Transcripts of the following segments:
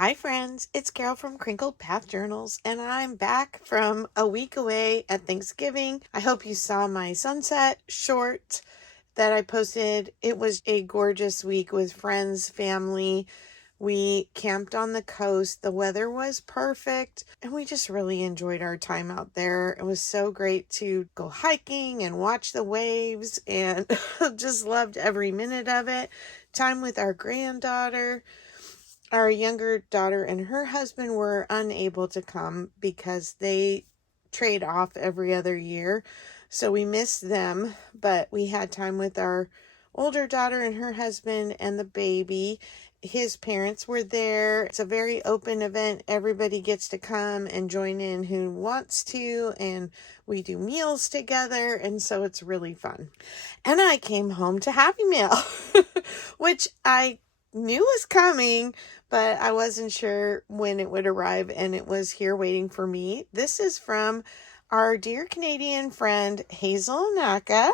Hi friends, it's Carol from Crinkled Path Journals, and I'm back from a week away at Thanksgiving. I hope you saw my sunset short that I posted. It was a gorgeous week with friends, family. We camped on the coast. The weather was perfect, and we just really enjoyed our time out there. It was so great to go hiking and watch the waves, and just loved every minute of it. Time with our granddaughter. Our younger daughter and her husband were unable to come because they trade off every other year. So we missed them, but we had time with our older daughter and her husband and the baby. His parents were there. It's a very open event. Everybody gets to come and join in who wants to, and we do meals together, and so it's really fun. And I came home to Happy Meal, which I knew was coming, but I wasn't sure when it would arrive, and it was here waiting for me. This is from our dear Canadian friend Hazel Naka,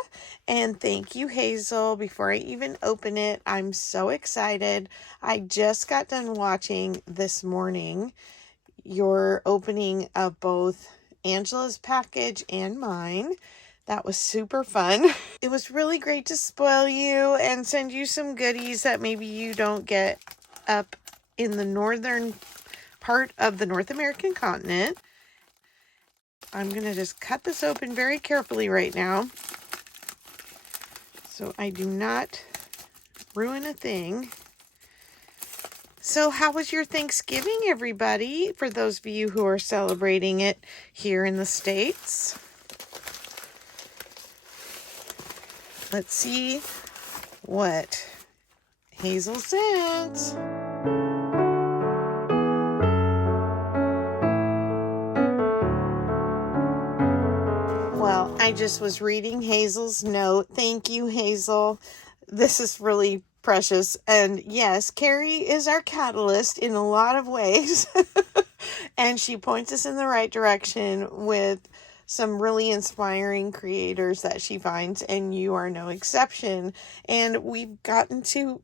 and thank you, Hazel. Before I even open it, I'm so excited. I just got done watching this morning your opening of both Angela's package and mine. That was super fun. It was really great to spoil you and send you some goodies that maybe you don't get up in the northern part of the North American continent. I'm going to just cut this open very carefully right now so I do not ruin a thing. So how was your Thanksgiving, everybody? For those of you who are celebrating it here in the States. Let's see what Hazel sent. Well, I just was reading Hazel's note. Thank you, Hazel. This is really precious. And yes, Carrie is our catalyst in a lot of ways. And she points us in the right direction with some really inspiring creators that she finds, and you are no exception. And we've gotten to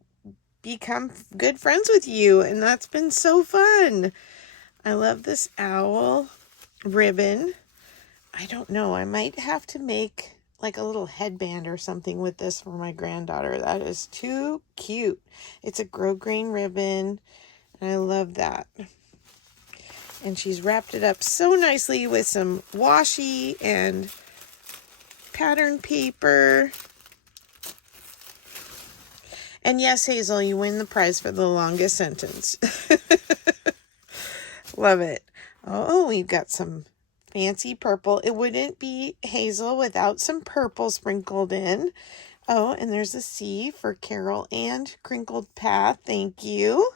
become good friends with you, and that's been so fun. I love this owl ribbon. I don't know. I might have to make like a little headband or something with this for my granddaughter. That is too cute. It's a grosgrain ribbon, and I love that. And she's wrapped it up so nicely with some washi and pattern paper. And yes, Hazel, you win the prize for the longest sentence. Love it. Oh, we've got some fancy purple. It wouldn't be Hazel without some purple sprinkled in. Oh, and there's a C for Carol and Crinkled Path. Thank you.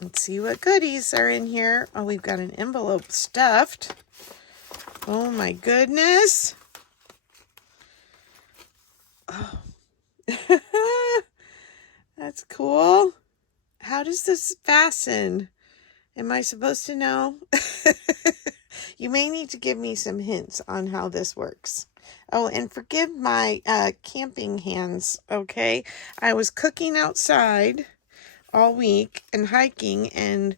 Let's see what goodies are in here. Oh, we've got an envelope stuffed. Oh my goodness. Oh. That's cool. How does this fasten? Am I supposed to know? You may need to give me some hints on how this works. Oh, and forgive my camping hands, okay? I was cooking outside all week and hiking and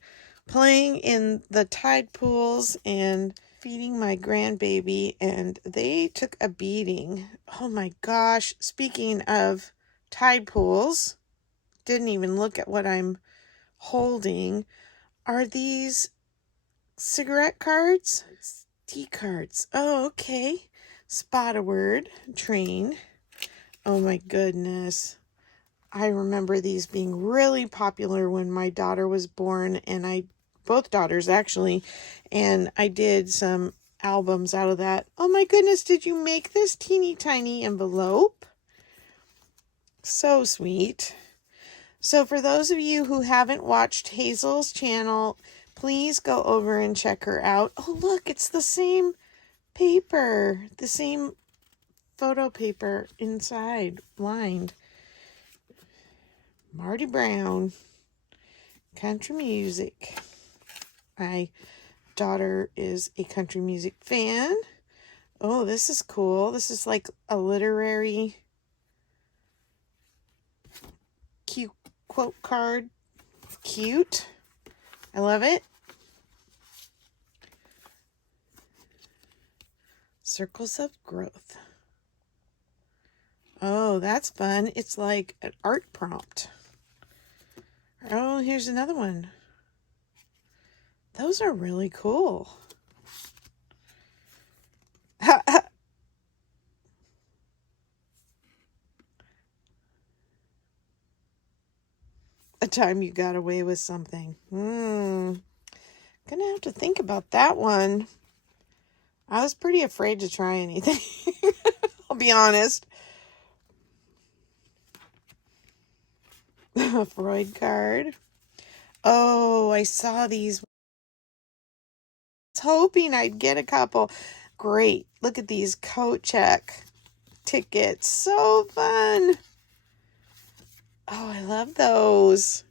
playing in the tide pools and feeding my grandbaby, and they took a beating. Oh my gosh. Speaking of tide pools, didn't even look at what I'm holding. Are these cigarette cards? Tea cards. Oh, okay. Spot a word. Train. Oh my goodness. I remember these being really popular when my daughter was born, and both daughters actually, and I did some albums out of that. Oh my goodness, did you make this teeny tiny envelope? So sweet. So for those of you who haven't watched Hazel's channel, please go over and check her out. Oh look, it's the same paper, the same photo paper inside, lined. Marty Brown, country music. My daughter is a country music fan. Oh, this is cool. This is like a literary quote card. Cute. I love it. Circles of Growth. Oh, that's fun. It's like an art prompt. Oh, here's another one. Those are really cool. A time you got away with something. Gonna have to think about that one. I was pretty afraid to try anything. I'll be honest. A Freud card. Oh, I saw these. I was hoping I'd get a couple. Great. Look at these coat check tickets. So fun. Oh, I love those.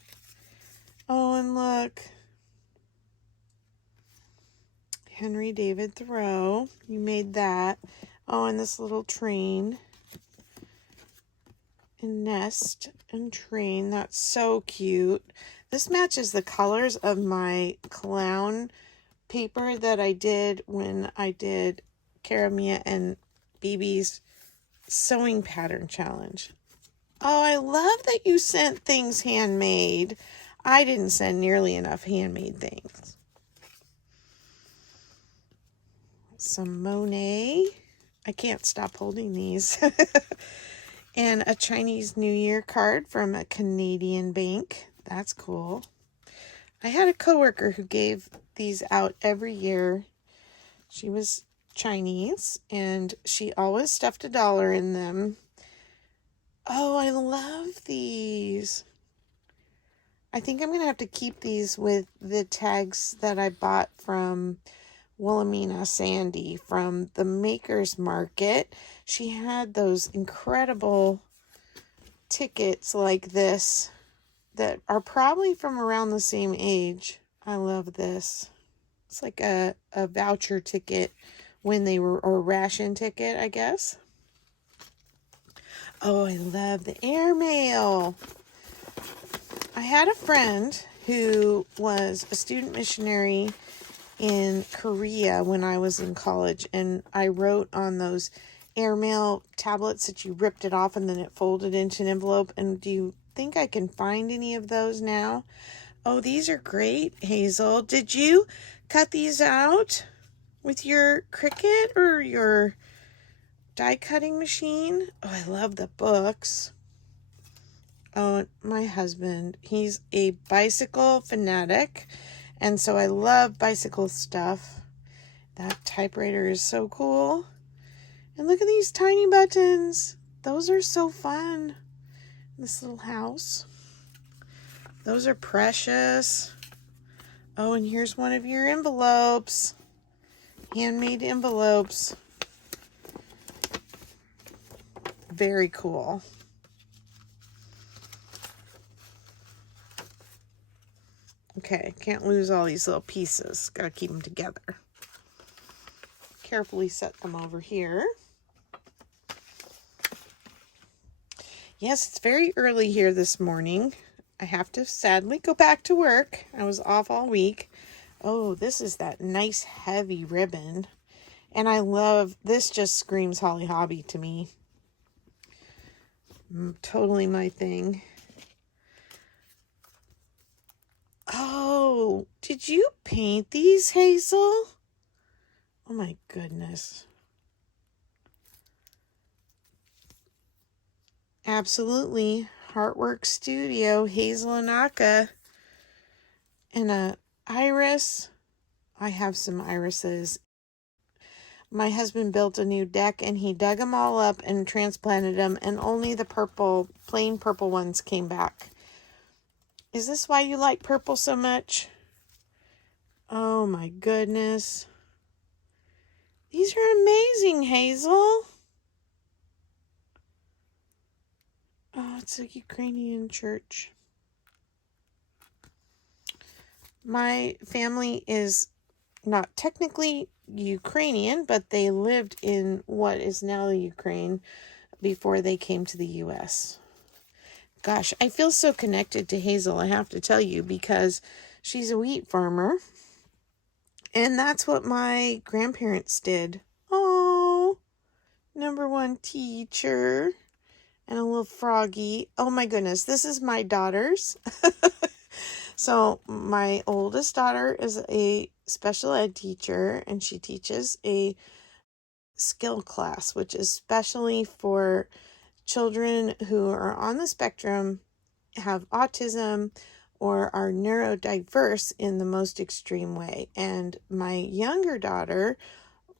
Oh, and look. Henry David Thoreau. You made that. Oh, and this little train. And nest and train. That's so cute. This matches the colors of my clown paper that I did when I did Karamia and BB's sewing pattern challenge. Oh, I love that you sent things handmade. I didn't send nearly enough handmade things. Some Monet. I can't stop holding these. And a Chinese New Year card from a Canadian bank. That's cool. I had a coworker who gave these out every year. She was Chinese, and she always stuffed $1 in them. Oh, I love these. I think I'm going to have to keep these with the tags that I bought from Wilhelmina Sandy from the Maker's Market. She had those incredible tickets like this that are probably from around the same age. I love this. It's like a voucher ticket when they were, or ration ticket, I guess. Oh, I love the airmail. I had a friend who was a student missionary in Korea when I was in college, and I wrote on those airmail tablets that you ripped it off and then it folded into an envelope. And do you think I can find any of those now? Oh, these are great, Hazel. Did you cut these out with your Cricut or your die cutting machine? Oh, I love the books. Oh, my husband, he's a bicycle fanatic, and so I love bicycle stuff. That typewriter is so cool. And look at these tiny buttons. Those are so fun. This little house. Those are precious. Oh, and here's one of your envelopes. Handmade envelopes. Very cool. Okay, can't lose all these little pieces. Gotta keep them together. Carefully set them over here. Yes, it's very early here this morning. I have to sadly go back to work. I was off all week. Oh, this is that nice heavy ribbon. And I love, this just screams Holly Hobby to me. Totally my thing. Oh, did you paint these, Hazel? Oh my goodness. Absolutely. Heartwork Studio, Hazel and Aka. And a iris. I have some irises. My husband built a new deck and he dug them all up and transplanted them, and only the purple, plain purple ones came back. Is this why you like purple so much? Oh my goodness. These are amazing, Hazel. Oh, it's a Ukrainian church. My family is not technically Ukrainian, but they lived in what is now the Ukraine before they came to the U.S. Gosh, I feel so connected to Hazel, I have to tell you, because she's a wheat farmer. And that's what my grandparents did. Oh, number one teacher. And a little froggy. Oh my goodness, this is my daughter's. So my oldest daughter is a special ed teacher, and she teaches a skill class, which is specially for children who are on the spectrum, have autism, or are neurodiverse in the most extreme way. And my younger daughter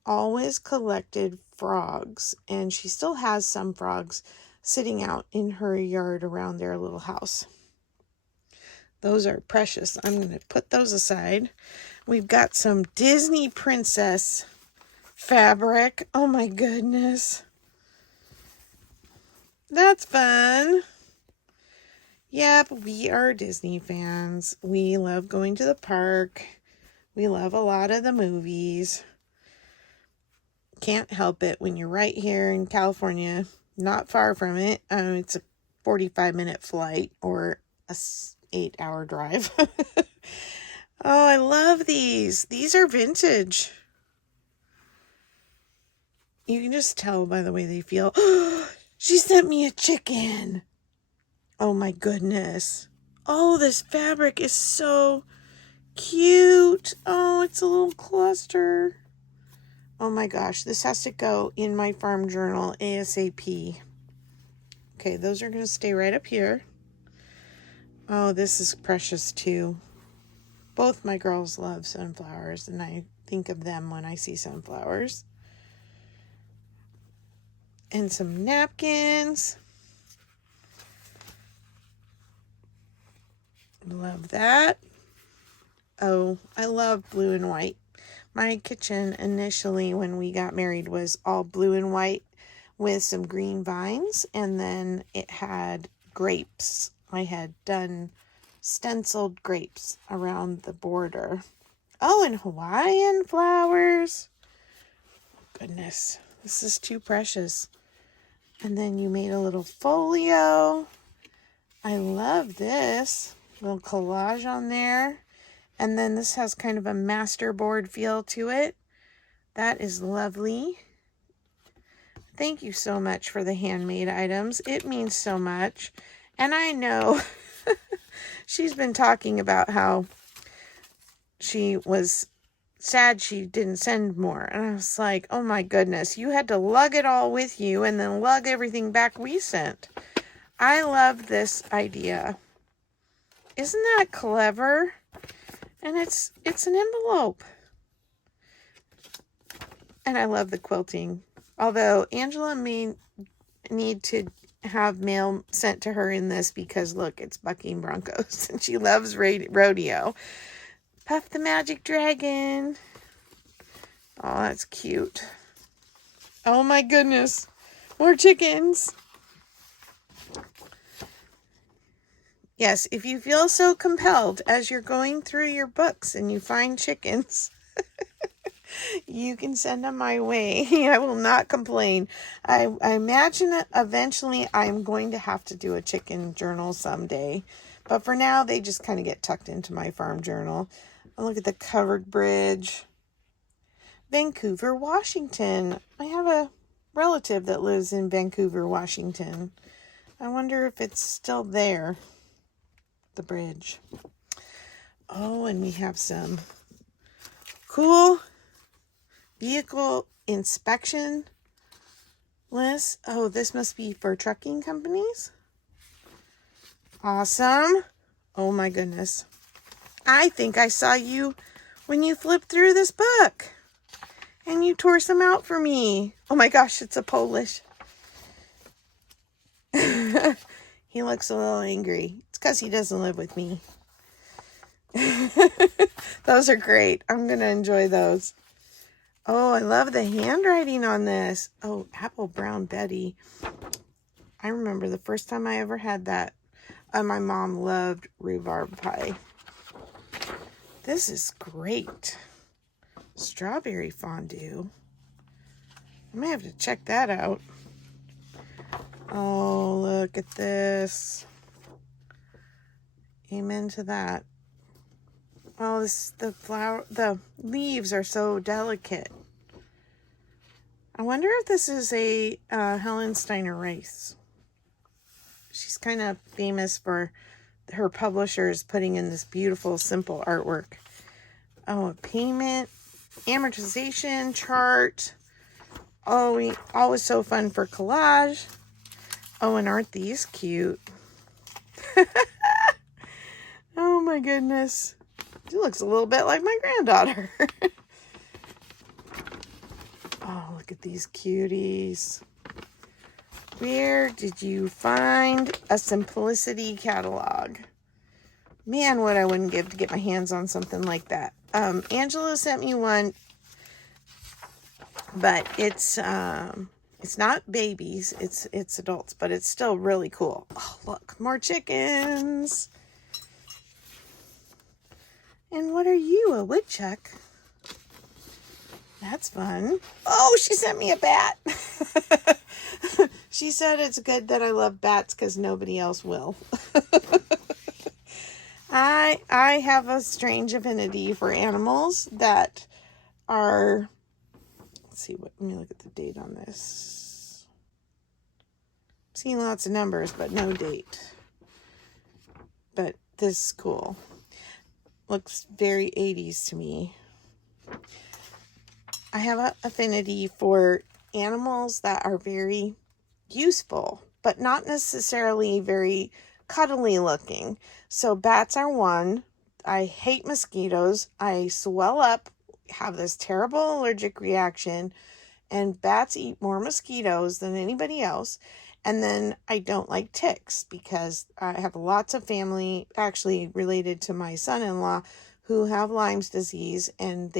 always collected frogs, and she still has some frogs sitting out in her yard around their little house. Those are precious. I'm going to put those aside. We've got some Disney princess fabric. Oh my goodness. That's fun. Yep, we are Disney fans. We love going to the park. We love a lot of the movies. Can't help it when you're right here in California, not far from it. It's a 45-minute flight or a 8-hour drive. Oh, I love these. These are vintage. You can just tell by the way they feel. She sent me a chicken. Oh my goodness. Oh, this fabric is so cute. Oh, it's a little cluster. Oh my gosh, this has to go in my farm journal ASAP. Okay, those are going to stay right up here. Oh, this is precious too. Both my girls love sunflowers, and I think of them when I see sunflowers. And some napkins. Love that. Oh, I love blue and white. My kitchen initially when we got married was all blue and white with some green vines, and then it had grapes. I had done stenciled grapes around the border. Oh, and Hawaiian flowers. Goodness, this is too precious. And then you made a little folio. I love this. Little collage on there. And then this has kind of a masterboard feel to it. That is lovely. Thank you so much for the handmade items. It means so much. And I know she's been talking about how she was sad she didn't send more. And I was like, oh my goodness, you had to lug it all with you and then lug everything back we sent. I love this idea. Isn't that clever? And it's an envelope. And I love the quilting. Although Angela may need to have mail sent to her in this because look, it's bucking broncos and she loves rodeo. Puff the Magic Dragon. Oh, that's cute. Oh my goodness. More chickens. Yes, if you feel so compelled as you're going through your books and you find chickens, you can send them my way. I will not complain. I imagine that eventually I'm going to have to do a chicken journal someday. But for now, they just kind of get tucked into my farm journal. And look at the covered bridge. Vancouver, Washington. I have a relative that lives in Vancouver, Washington. I wonder if it's still there, the bridge. Oh, and we have some cool vehicle inspection lists. Oh, this must be for trucking companies. Awesome. Oh my goodness. I think I saw you when you flipped through this book and you tore some out for me. Oh my gosh, it's a Polish. He looks a little angry. It's because he doesn't live with me. Those are great. I'm going to enjoy those. Oh, I love the handwriting on this. Oh, Apple Brown Betty. I remember the first time I ever had that. My mom loved rhubarb pie. This is great. Strawberry fondue. I may have to check that out. Oh, look at this. Amen to that. Oh, the leaves are so delicate. I wonder if this is a Helen Steiner Rice. She's kind of famous for her publishers putting in this beautiful, simple artwork. Oh, a payment, amortization chart. Oh, always so fun for collage. Oh, and aren't these cute? Oh my goodness. She looks a little bit like my granddaughter. Oh, look at these cuties. Where did you find a Simplicity catalog? Man, what I wouldn't give to get my hands on something like that. Angela sent me one, but it's not babies, it's adults, but it's still really cool. Oh, look, more chickens. And what are you, a woodchuck? That's fun. Oh, she sent me a bat. She said it's good that I love bats because nobody else will. I have a strange affinity for animals that are, let me look at the date on this. I'm seeing lots of numbers, but no date. But this is cool. Looks very 80s to me. I have an affinity for animals that are very useful, but not necessarily very cuddly looking. So bats are one. I hate mosquitoes. I swell up, have this terrible allergic reaction, and bats eat more mosquitoes than anybody else. And then I don't like ticks because I have lots of family actually related to my son-in-law who have Lyme's disease, and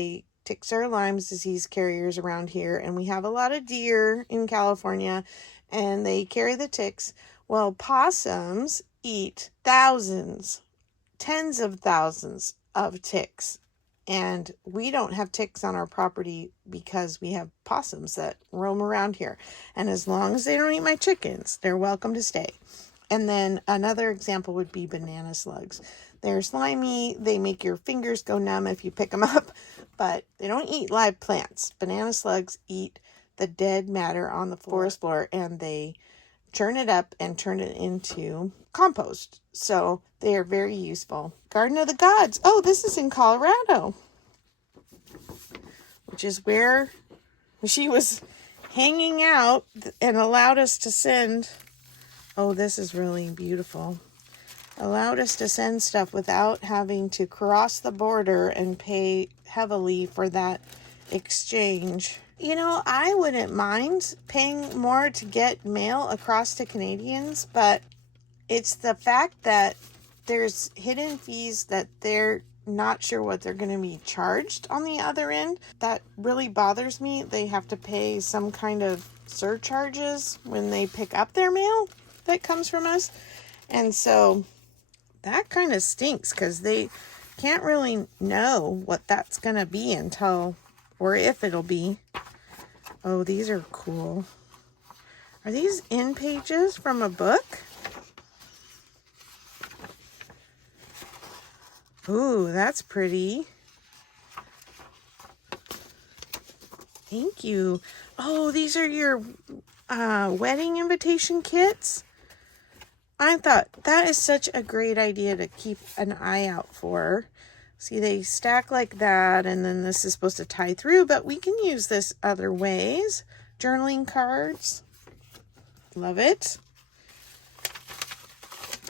ticks are Lyme's disease carriers around here. And we have a lot of deer in California and they carry the ticks. Well, possums eat thousands, tens of thousands of ticks. And we don't have ticks on our property because we have possums that roam around here. And as long as they don't eat my chickens, they're welcome to stay. And then another example would be banana slugs. They're slimy. They make your fingers go numb if you pick them up. But they don't eat live plants. Banana slugs eat the dead matter on the forest floor. And they churn it up and turn it into compost. So they are very useful. Garden of the Gods. Oh, this is in Colorado, which is where she was hanging out and allowed us to send. Oh, this is really beautiful. Allowed us to send stuff without having to cross the border and pay heavily for that exchange. You know, I wouldn't mind paying more to get mail across to Canadians, but it's the fact that there's hidden fees that they're not sure what they're going to be charged on the other end. That really bothers me. They have to pay some kind of surcharges when they pick up their mail that comes from us. And so that kind of stinks because they can't really know what that's going to be until, or if it'll be. Oh, these are cool. Are these in pages from a book? Ooh, that's pretty. Thank you. Oh, these are your wedding invitation kits? I thought that is such a great idea to keep an eye out for. See, they stack like that, and then this is supposed to tie through, but we can use this other ways. Journaling cards. Love it.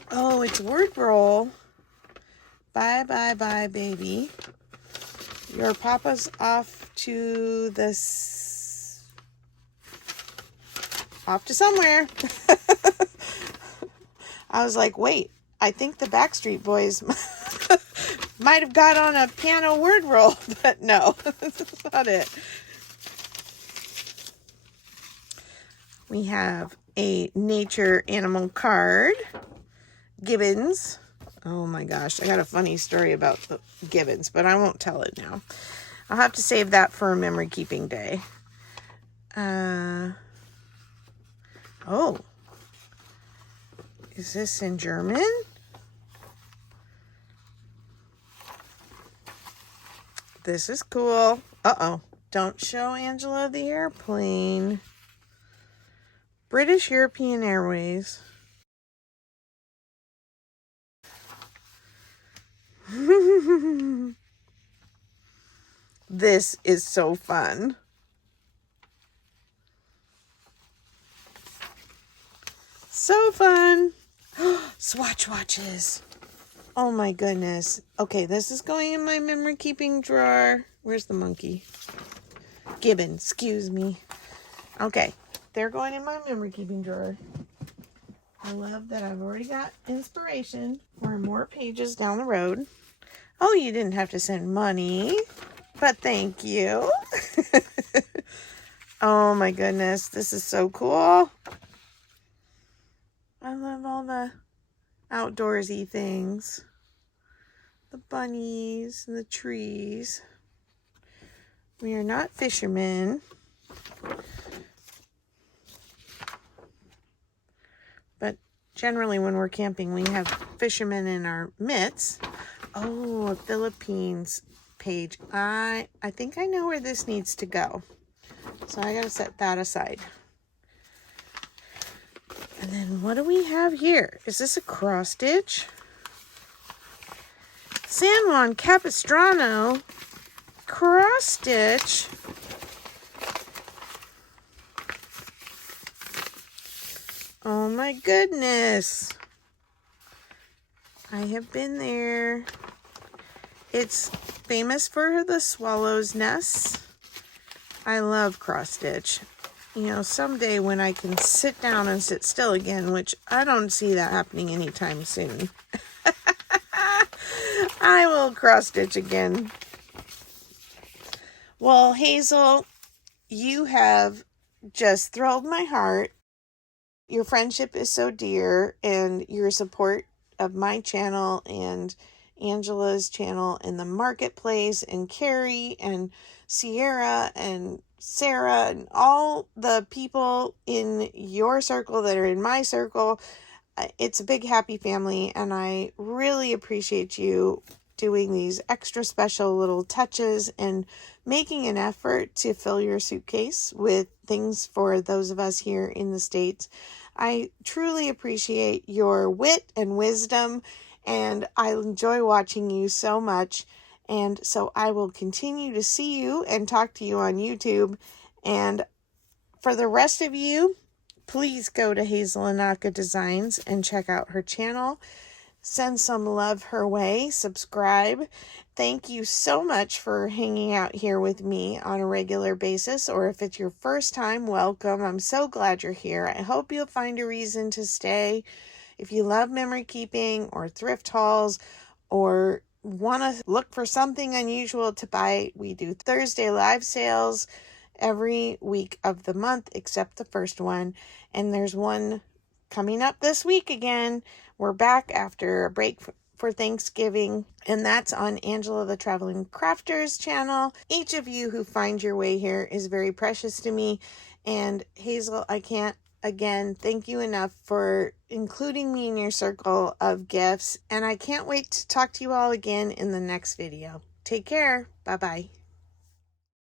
Oh, it's word roll. Bye, bye, bye, baby. Your papa's off to off to somewhere. I was like, wait, I think the Backstreet Boys might have got on a piano word roll, but no, that's not it. We have a nature animal card. Gibbons. Oh my gosh, I got a funny story about the Gibbons, but I won't tell it now. I'll have to save that for a memory keeping day. Oh. Is this in German? This is cool. Uh-oh. Don't show Angela the airplane. British European Airways. This is so fun. So fun. Swatch watches. Oh my goodness. Okay, this is going in my memory keeping drawer. Where's the monkey? Gibbons, excuse me. Okay, they're going in my memory keeping drawer. I love that I've already got inspiration for more pages down the road. Oh, you didn't have to send money, but thank you. Oh my goodness, this is so cool. I love all the outdoorsy things. The bunnies and the trees. We are not fishermen. But generally when we're camping, we have fishermen in our midst. Oh, a Philippines page. I think I know where this needs to go. So I gotta set that aside. And then what do we have here? Is this a cross stitch? San Juan Capistrano cross stitch. Oh my goodness. I have been there. It's famous for the swallow's nests. I love cross stitch. You know, someday when I can sit down and sit still again, which I don't see that happening anytime soon, I will cross stitch again. Well, Hazel, you have just thrilled my heart. Your friendship is so dear, and your support of my channel and Angela's channel in the marketplace, and Carrie and Sierra and Sarah and all the people in your circle that are in my circle. It's a big happy family, and I really appreciate you doing these extra special little touches and making an effort to fill your suitcase with things for those of us here in the States. I truly appreciate your wit and wisdom, and I enjoy watching you so much. And so I will continue to see you and talk to you on YouTube. And for the rest of you, please go to Hazel Anaka Designs and check out her channel. Send some love her way. Subscribe. Thank you so much for hanging out here with me on a regular basis. Or if it's your first time, welcome. I'm so glad you're here. I hope you'll find a reason to stay. If you love memory keeping or thrift hauls or want to look for something unusual to buy, we do Thursday live sales every week of the month except the first one. And there's one coming up this week again. We're back after a break for Thanksgiving, and that's on Angela the Traveling Crafter's channel. Each of you who find your way here is very precious to me. And Hazel, I can't again thank you enough for including me in your circle of gifts, and I can't wait to talk to you all again in the next video. Take care. Bye-bye.